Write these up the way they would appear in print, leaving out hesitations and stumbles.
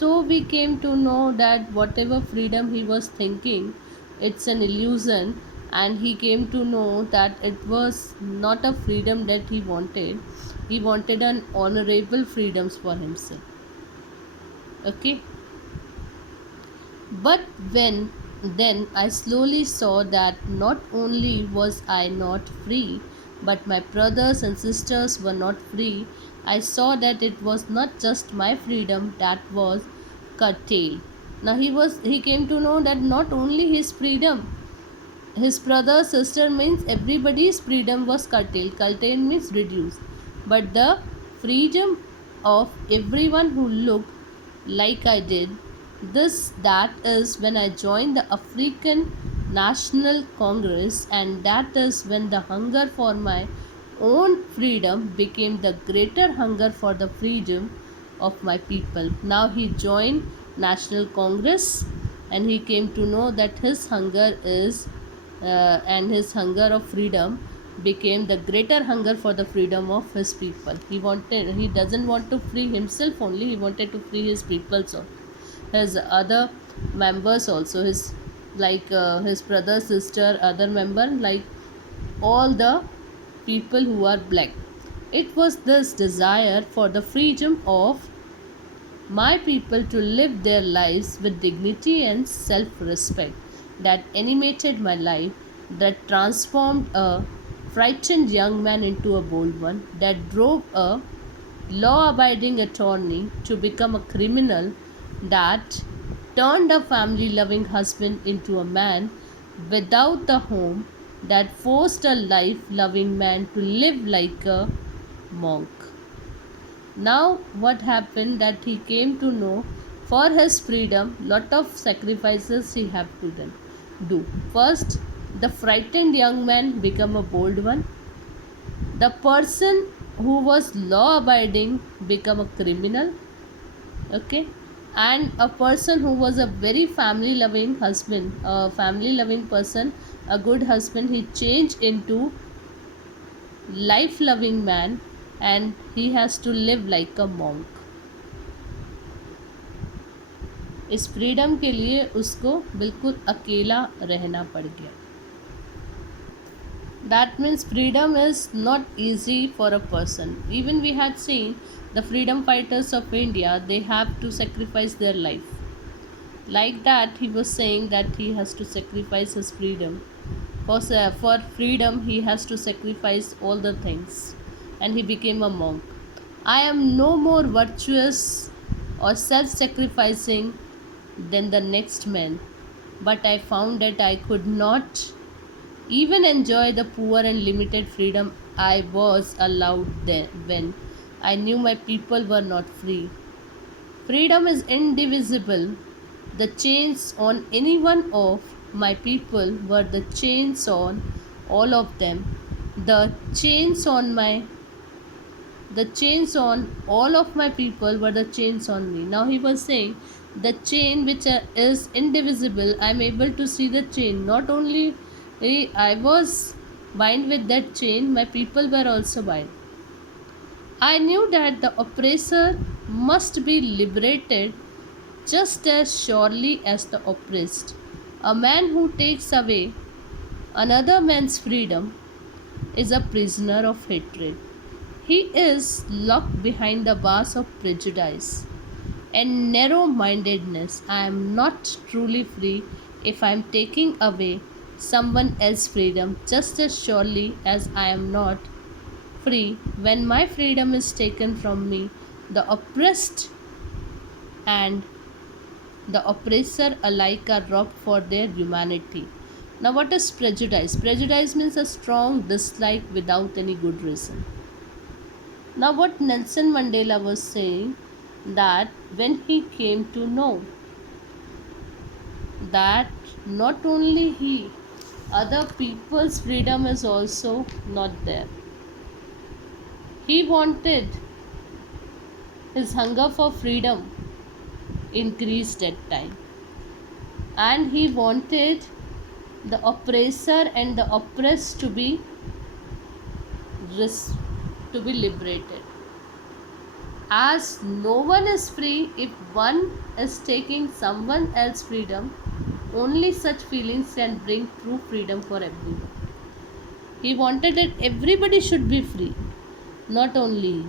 So we came to know that whatever freedom he was thinking, it's an illusion, and he came to know that it was not a freedom that he wanted. He wanted an honorable freedoms for himself. Okay, but when then I slowly saw that not only was I not free, but my brothers and sisters were not free. I saw that it was not just my freedom that was curtailed. Now he came to know that not only his freedom, his brother, sister means everybody's freedom was curtailed. Curtailed means reduced. But the freedom of everyone who looked like I did, that is when I joined the African National Congress, and that is when the hunger for my own freedom became the greater hunger for the freedom of my people. Now he joined National Congress, and he came to know that his hunger is and his hunger of freedom became the greater hunger for the freedom of his people. He doesn't want to free himself only, he wanted to free his people, so his other members also, his his brother, sister, other member, like all the people who are black. It was this desire for the freedom of my people to live their lives with dignity and self respect that animated my life, that transformed a frightened young man into a bold one, that drove a law abiding attorney to become a criminal, that turned a family loving husband into a man without a home, that forced a life loving man to live like a monk. Now what happened that he came to know for his freedom lot of sacrifices he have to do. First, the frightened young man become a bold one. The person who was law abiding become a criminal. Okay, and a person who was a very family loving husband, a family loving person, a good husband, he changed into life loving man, and he has to live like a monk. इस freedom के लिए उसको बिल्कुल अकेला रहना पड़ गया. That means freedom is not easy for a person. Even we had seen the freedom fighters of India, they have to sacrifice their life. Like that, he was saying that he has to sacrifice his freedom. For freedom, he has to sacrifice all the things, and he became a monk. I am no more virtuous or self sacrificing than the next man, but I found that I could not even enjoy the poor and limited freedom I was allowed then when I knew my people were not free. Freedom is indivisible. The chains on any one of my people were the chains on all of them. The chains on my the chains on all of my people were the chains on me. Now he was saying the chain which is indivisible, I am able to see the chain. Not only I was bind with that chain, my people were also bind. I knew that the oppressor must be liberated just as surely as the oppressed. A man who takes away another man's freedom is a prisoner of hatred. He is locked behind the bars of prejudice and narrow mindedness. I am not truly free if I am taking away someone else's freedom just as surely as I am not free when my freedom is taken from me. The oppressed and the oppressor alike are robbed for their humanity. Now, what is prejudice? Prejudice means a strong dislike without any good reason. Now, what Nelson Mandela was saying, that when he came to know that not only he, other people's freedom is also not there. He wanted his hunger for freedom increased at time, and he wanted the oppressor and the oppressed to be liberated. As no one is free if one is taking someone else's freedom, only such feelings can bring true freedom for everyone. He wanted that everybody should be free, not only he.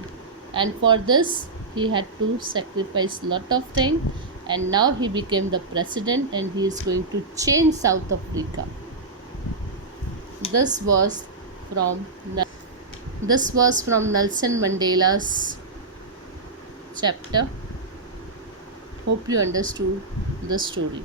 And for this, he had to sacrifice lot of things. And now he became the president, and he is going to change South Africa. This was from this was from Nelson Mandela's chapter. Hope you understood the story.